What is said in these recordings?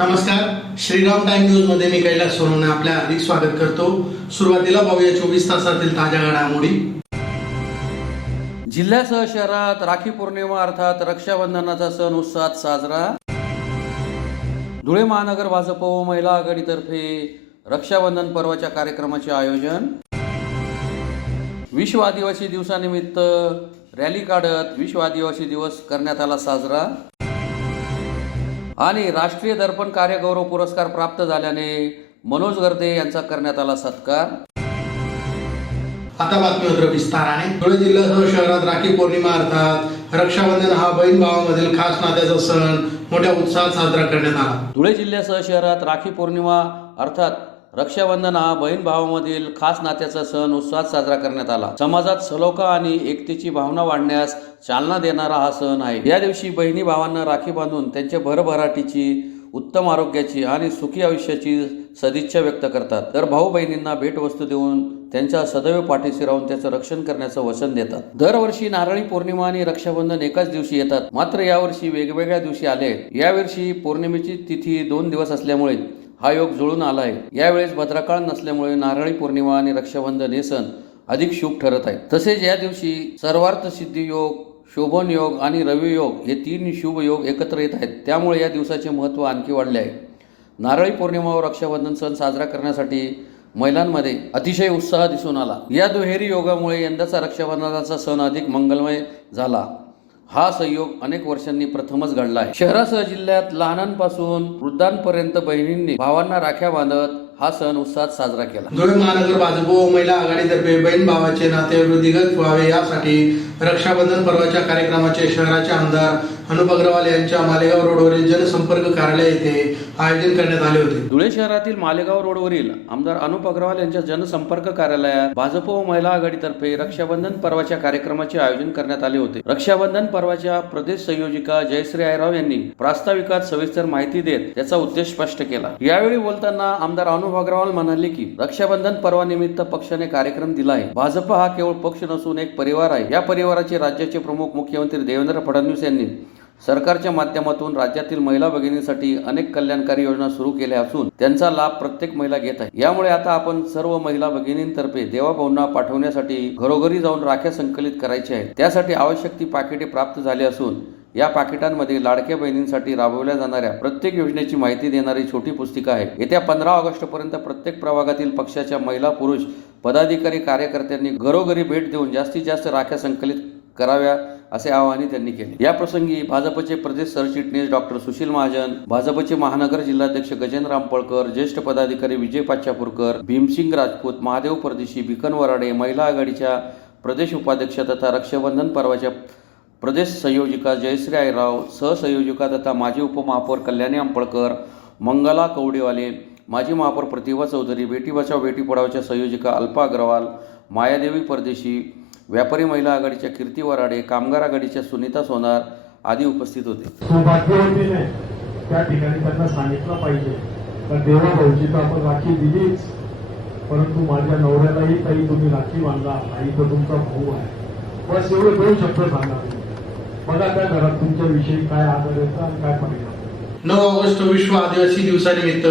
नमस्कार, Shriram time news मध्ये मी कैलास सोनवणे आपले हार्दिक स्वागत करतो। सुरुवातीला पाहूया 24 तासातील ताज्या घडामोडी। जिल्ह्यासह शहरात राखी पौर्णिमा अर्थात रक्षाबंधनाचा सण उत्साहात साजरा। धुळे महानगर भाजप व महिला आघाडीतर्फे रक्षाबंधन पर्वाच्या कार्यक्रमाचे आयोजन। विश्व आदिवासी दिवसानिमित्त रॅली काढत विश्व आदिवासी दिवस करण्यात आला साजरा। आणि राष्ट्रीय दर्पण कार्यगौरव पुरस्कार प्राप्त झाल्याने मनोज गर्दे यांचा करण्यात आला सत्कार। आता बातमीपत्र विस्ताराने। धुळे जिल्ह्यासह शहरात राखी पौर्णिमा अर्थात रक्षाबंधन हा बहीण भावामधील खास नात्याचा सण मोठ्या उत्साहात साजरा करण्यात आला। धुळे जिल्ह्यासह शहरात राखी पौर्णिमा अर्थात रक्षाबंधन हा बहीण भावामधील खास नात्याचा सण उत्साहात साजरा करण्यात आला। समाजात सलोखा आणि एकतेची भावना वाढण्यास चालना देणारा हा सण आहे। या दिवशी बहिणी भावांना राखी बांधून त्यांच्या भरभराटीची, उत्तम आरोग्याची आणि सुखी आयुष्याची सदिच्छा व्यक्त करतात, तर भाऊ बहिणींना भेटवस्तू देऊन त्यांच्या सदैव पाठीशी राहून त्याचं रक्षण करण्याचं वचन देतात। दरवर्षी नारळी पौर्णिमा आणि रक्षाबंधन एकाच दिवशी येतात, मात्र यावर्षी वेगवेगळ्या दिवशी आले। यावर्षी पौर्णिमेची तिथी 2 दिवस असल्यामुळे हा योग जुळून आला आहे। यावेळेस भद्रकाळ नसल्यामुळे नारळी पौर्णिमा आणि रक्षाबंधन हे सण अधिक शुभ ठरत आहे। तसेच या दिवशी सर्वार्थ सिद्धी योग, शोभन योग आणि रवी योग हे 3 शुभ योग एकत्र येत आहेत, त्यामुळे या दिवसाचे महत्त्व आणखी वाढले आहे। नारळी पौर्णिमा व रक्षाबंधन सण साजरा करण्यासाठी महिलांमध्ये अतिशय उत्साह दिसून आला। या दुहेरी योगामुळे यंदाचा रक्षाबंधनाचा सण अधिक मंगलमय झाला। हा संयोग अनेक वर्षांनी प्रथमच घडला आहे। शहरासह जिल्ह्यात लहानांपासून वृद्धांपर्यंत बहिणींनी भावांना राख्या बांधत हा सण उत्साहात साजरा केला। धुळे महानगर भाजप व महिला आघाडीतर्फे बहीण भावाचे नाते वृद्धिंगत व्हावे यासाठी रक्षाबंधन पर्वाच्या कार्यक्रमाचे शहराचे आमदार अनुप अग्रवाल यांच्या मालेगाव रोडवरील जनसंपर्क कार्यालय येथे आयोजन करण्यात आले होते। धुळे शहरातील मालेगाव रोडवरील आमदार अनुप अग्रवाल यांच्या जनसंपर्क कार्यालयात भाजप व महिला आघाडीतर्फे रक्षाबंधन पर्वाच्या कार्यक्रमाचे आयोजन करण्यात आले होते। रक्षाबंधन पर्वाच्या प्रदेश संयोजिका जयश्री आयराव यांनी प्रास्ताविकात सविस्तर माहिती देत त्याचा उद्देश स्पष्ट केला। यावेळी बोलताना आमदार अनुप अग्रवाल म्हणाले की रक्षाबंधन पर्वानिमित्त पक्षाने कार्यक्रम दिला आहे। भाजप हा केवळ पक्ष नसून एक परिवार आहे। या परिवाराचे राज्याचे प्रमुख मुख्यमंत्री देवेंद्र फडणवीस यांनी सरकारच्या माध्यमातून राज्यातील महिला भगिनींसाठी अनेक कल्याणकारी योजना सुरू केल्या असून त्यांचा लाभ प्रत्येक महिला घेत आहे। यामुळे आता आपण सर्व महिला भगिनींतर्फे देवाभाऊंना पाठवण्यासाठी घरोघरी जाऊन राख्या संकलित करायच्या आहेत। त्यासाठी आवश्यक ती पाकिटे प्राप्त झाली असून या पाकिटांमध्ये लाडक्या बहिणींसाठी राबवल्या जाणाऱ्या प्रत्येक योजनेची माहिती देणारी छोटी पुस्तिका आहे। येत्या 15 ऑगस्ट पर्यंत प्रत्येक प्रभागातील पक्षाच्या महिला, पुरुष, पदाधिकारी, कार्यकर्त्यांनी घरोघरी भेट देऊन जास्तीत जास्त राख्या संकलित कराव्या असे आवाहन त्यांनी केले। या प्रसंगी भाजपचे प्रदेश सरचिटणीस डॉक्टर सुशील महाजन, भाजपचे महानगर जिल्हाध्यक्ष गजेंद्र रामपळकर, ज्येष्ठ पदाधिकारी विजय पाचापूरकर, भीमसिंग राजपूत, महादेव परदेशी, भिकन वराडे, महिला आघाडीच्या प्रदेश उपाध्यक्ष तथा रक्षाबंधन पर्वाच्या प्रदेश संयोजिका जयश्री आयराव, सहसंयोजिका तथा माजी उपमहापौर कल्याणी अंपळकर, मंगला कवडेवाले, माजी महापौर प्रतिभा चौधरी, बेटी बचाव बेटी पढाओच्या संयोजिका अल्पा अग्रवाल, मायादेवी परदेशी, व्यापारी महिला आघाडीच्या कीर्ती वराडे, कामगार आघाडीच्या सुनीता सोनार आदी उपस्थित होते। सौभाग्यवतीने त्या ठिकाणी त्यांना सांगितलं पाहिजे तर देवाभाऊची तर आपण राखी दिलीच, परंतु माझ्या नवऱ्यालाही काही तुम्ही राखी बांधा, आई तर तुमचा भाऊ आहे, बस एवढे 2 शब्द सांगा। बघा त्या घरात तुमच्याविषयी काय आदर येतं आणि काय परिणाम। 9 ऑगस्ट विश्व आदिवासी दिवसानिमित्त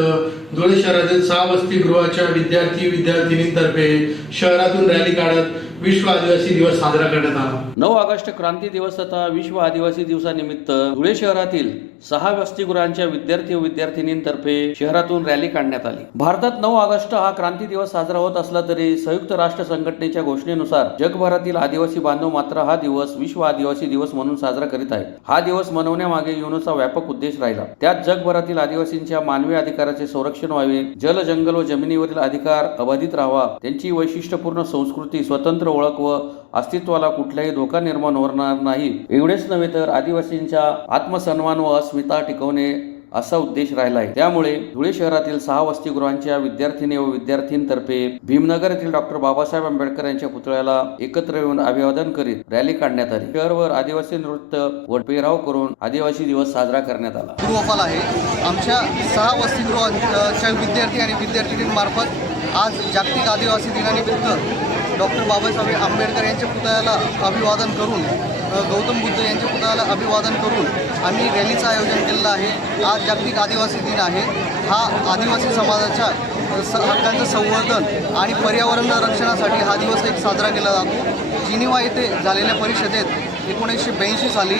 धुळे शहरातील 6 वसतिगृहाच्या विद्यार्थिनींतर्फे शहरातून रॅली काढत विश्व आदिवासी दिवस साजरा करण्यात आला। 9 ऑगस्ट क्रांती दिवस तथा विश्व आदिवासी दिवसानिमित्त धुळे शहरातील 6 वसतिगृहांच्या विद्यार्थी व विद्यार्थिनींतर्फे शहरातून रॅली काढण्यात आली। भारतात 9 ऑगस्ट हा क्रांती दिवस साजरा होत असला तरी संयुक्त राष्ट्र संघटनेच्या घोषणेनुसार जगभरातील आदिवासी बांधव मात्र हा दिवस विश्व आदिवासी दिवस म्हणून साजरा करीत आहेत। हा दिवस मनवण्यामागे युनोचा व्यापक उद्देश राहिला। त्यात जगभरातील आदिवासींच्या मानवी अधिकाराचे संरक्षण व्हावे, जल, जंगल व जमिनीवरील अधिकार अबाधित राहावा, त्यांची वैशिष्ट्यपूर्ण संस्कृती, स्वतंत्र ओळख व अस्तित्वाला कुठलाही धोका निर्माण होणार नाही, एवढेच नव्हे तर आदिवासींच्या आत्मसन्मान व अस्मिता टिकवणे असा उद्देश राहिला आहे। त्यामुळे धुळे शहरातील 6 वसतिगृहांच्या विद्यार्थिनी व विद्यार्थ्यांतर्फे भीमनगर येथील डॉक्टर बाबासाहेब आंबेडकर यांच्या पुतळ्याला एकत्र येऊन अभिवादन करीत रॅली काढण्यात आली। शहरभर आदिवासी नृत्य व पेहराव करून आदिवासी दिवस साजरा करण्यात आला। पूर्वफल आहे आमच्या 6 वसतिगृहांच्या विद्यार्थी आणि विद्यार्थिनींमार्फत आज जागतिक आदिवासी दिनानिमित्त डॉक्टर बाबासाहेब आंबेडकर यांच्या पुतळ्याला अभिवादन करून गौतम बुद्ध यांच्या पुतळ्याला अभिवादन करून आम्ही रॅलीचं आयोजन केलेलं आहे। आज जागतिक आदिवासी दिन आहे। हा आदिवासी समाजाच्या हक्कांचं संवर्धन आणि पर्यावरण रक्षणासाठी हा दिवस एक साजरा केला जातो। जिनिव्हा येथे झालेल्या परिषदेत 1982 साली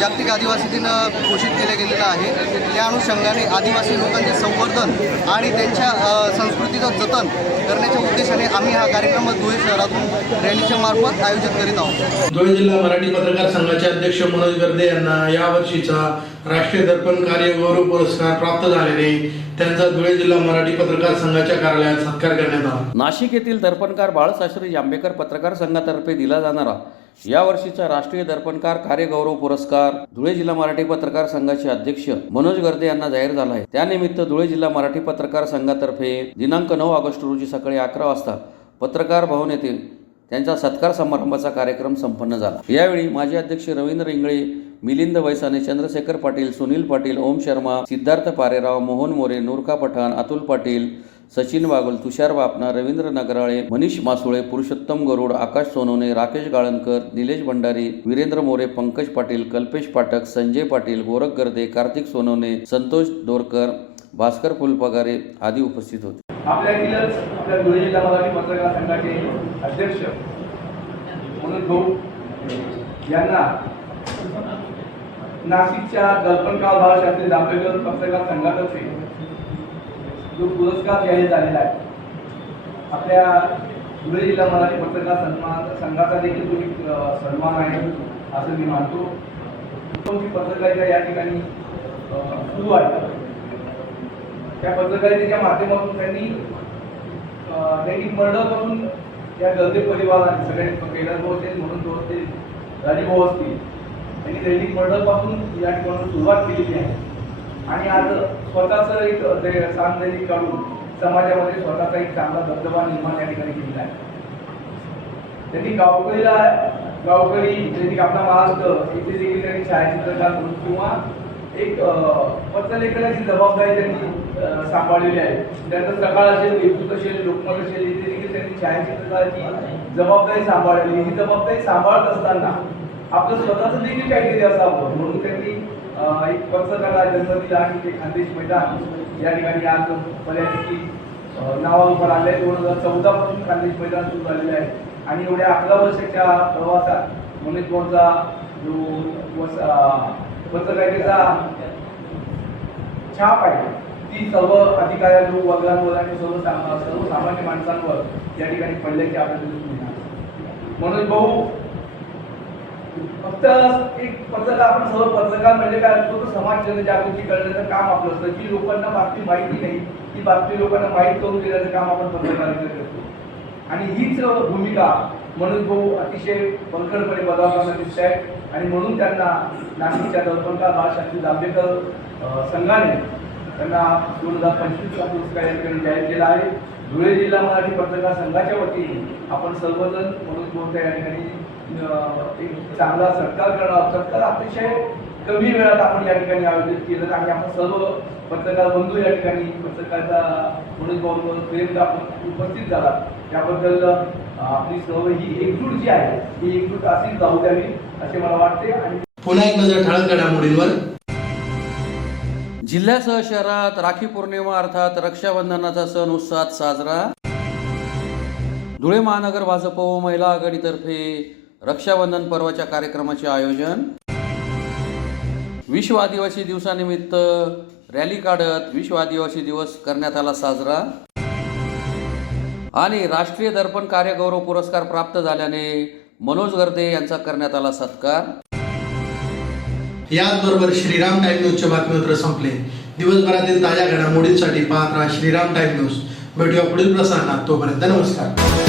जागतिक आदिवासी दिन घोषित केले गेलेलं आहे। त्या अनुषंगाने आदिवासी लोकांचे संवर्धन आणि त्यांच्या संस्कृतीचं जतन करण्याच्या उद्देशाने आम्ही हा कार्यक्रम धुळे शहरातून रॅलीच्या मार्फत आयोजित करीत आहोत। धुळे जिल्हा मराठी पत्रकार संघाचे अध्यक्ष मनोज गर्दे यांना यावर्षीचा राष्ट्रीय दर्पण कार्य गौरव पुरस्कार प्राप्त झाल्याने त्यांचा धुळे जिल्हा मराठी पत्रकार संघाच्या कार्यालयात सत्कार करण्यात आला। नाशिक येथील दर्पणकार बाळशास्त्री जांभेकर पत्रकार संघातर्फे दिला जाणारा यावर्षीचा राष्ट्रीय दर्पणकार कार्यगौरव पुरस्कार धुळे जिल्हा मराठी पत्रकार संघाचे अध्यक्ष मनोज गर्दे यांना जाहीर झाला आहे। त्यानिमित्त धुळे जिल्हा मराठी पत्रकार संघातर्फे दिनांक 9 ऑगस्ट रोजी सकाळी 11 वाजता पत्रकार भवन येथे त्यांचा सत्कार समारंभाचा कार्यक्रम संपन्न झाला। यावेळी माजी अध्यक्ष रवींद्र इंगळे, मिलिंद वैसाने, चंद्रशेखर पाटील, सुनील पाटील, ओम शर्मा, सिद्धार्थ पारेराव, मोहन मोरे, नूरका पठाण, अतुल पाटील, सचिन बागुल, तुषार बापना, रवींद्र नगराळे, मनीष मासुळे, पुरुषोत्तम गरुड, आकाश सोनवणे, राकेश गाळणकर, निलेश भंडारी, वीरेंद्र मोरे, पंकज पाटील, कल्पेश पाठक, संजय पाटील, गोरख गर्दे, कार्तिक सोनवणे, संतोष दोरकर, भास्कर फुलपगारे आदी उपस्थित होते। आपल्यातीलच आपल्या धुळे जिल्हा मराठी पत्रकार संघाचे अध्यक्ष मनोज भाऊ यांना नाशिकच्या दर्पणकार बाळशास्त्री जांभेकर पत्रकार संघातर्फे जो पुरस्कार जाहीर झालेला आहे, आपल्या धुळे जिल्हा मराठी पत्रकार संघाचा देखील तो एक सन्मान आहे असं मी मानतो। पत्रकारिता या ठिकाणी सुरू आहे। त्या पत्रकारितेच्या माध्यमातून त्यांनी मर्डरपासून या गर्दे परिवाराने सगळे कैलास भाऊ असतील, म्हणून भाऊ असतील, राजीव भाऊ असतील, त्यांनी दैनिक मर्डरपासून या ठिकाणी सुरुवात केलेली आहे आणि आज स्वतःचं एक सामदैनिक काढून समाजामध्ये स्वतःचा एक चांगला दबदबा निर्माण या ठिकाणी केलेला आहे। त्यांनी गावकरी दैनिक आपला महाराष्ट्र इथे देखील त्यांनी छायाचित्रकार म्हणून किंवा एक पत्रलेखनाची जबाबदारी त्यांनी सांभाळलेली आहे। त्यांचं सकाळ असेल, विद्युत असेल, लोकमत असेल, इथे देखील त्यांनी छायाचित्रकाराची जबाबदारी सांभाळलेली। ही जबाबदारी सांभाळत असताना आपलं स्वतःचं देखील काहीतरी असावं म्हणून त्यांनी एक पत्रकाराला जन्म दिला आणि ते खानदेश मैदान या ठिकाणी आज बऱ्यापैकी नावारूपाला आले आहे। 2014 पासून खानदेश मैदान सुरू झालेलं आहे आणि एवढ्या 11 वर्षाच्या प्रवासात मनोज भाऊचा जो पत्रकारितेचा छाप आहे ती सर्व अधिकाऱ्यांवर, वर्गांवर आणि सर्वसामान्य माणसांवर या ठिकाणी पडल्याची आपल्याला दिसून येणार। मनोज भाऊ फक्त एक पत्रकार, आपण सर्व पत्रकार म्हणजे काय असतो तर समाज जनजागृती करण्याचं काम आपलं असतं। जी लोकांना बातमी माहिती नाही ती बातमी लोकांना माहीत करून देण्याचं काम आपण पत्रकारिता करतो आणि हीच भूमिका मनोज भाऊ अतिशय बळकटपणे बजावताना दिसत आहेत आणि म्हणून त्यांना नाशिकच्या दर्पणकार बाळशास्त्री जांभेकर संघाने त्यांना 2025 चा पुरस्कार या ठिकाणी जाहीर केला आहे। धुळे जिल्हा मराठी पत्रकार संघाच्या वतीने आपण सर्वजण मनोज भाऊच्या या ठिकाणी एक चांगला सत्कार अतिशय कमी वेळात आपण या ठिकाणी आयोजित केलं आणि आपण सर्व पत्रकार बंधू या ठिकाणी पत्रकारिता मनोज भाऊंवर प्रेम आपण उपस्थित झाला त्याबद्दल आपली सर्व ही एकजूट जी आहे ही एकजूट अशीच राहू द्यावी असे मला वाटते। आणि पुन्हा एक नजर ठळक घडामोडींवर। जिल्ह्यासह शहरात राखी पौर्णिमा अर्थात रक्षाबंधनाचा सण उत्साहात साजरा। धुळे महानगर भाजप व महिला आघाडीतर्फे रक्षाबंधन पर्वाच्या कार्यक्रमाचे आयोजन। विश्व आदिवासी दिवसानिमित्त रॅली काढत विश्व आदिवासी दिवस करण्यात आला साजरा आणि राष्ट्रीय दर्पण कार्यगौरव पुरस्कार प्राप्त झाल्याने मनोज गर्दे यांचा करण्यात आला सत्कार। याचबरोबर श्रीराम टाइम न्यूजचे बातमीपत्र संपले। दिवसभरातील ताज्या घडामोडींसाठी पाहत राहा श्रीराम टाइम न्यूज। भेटूया पुढील प्रसारणात, तोपर्यंत नमस्कार।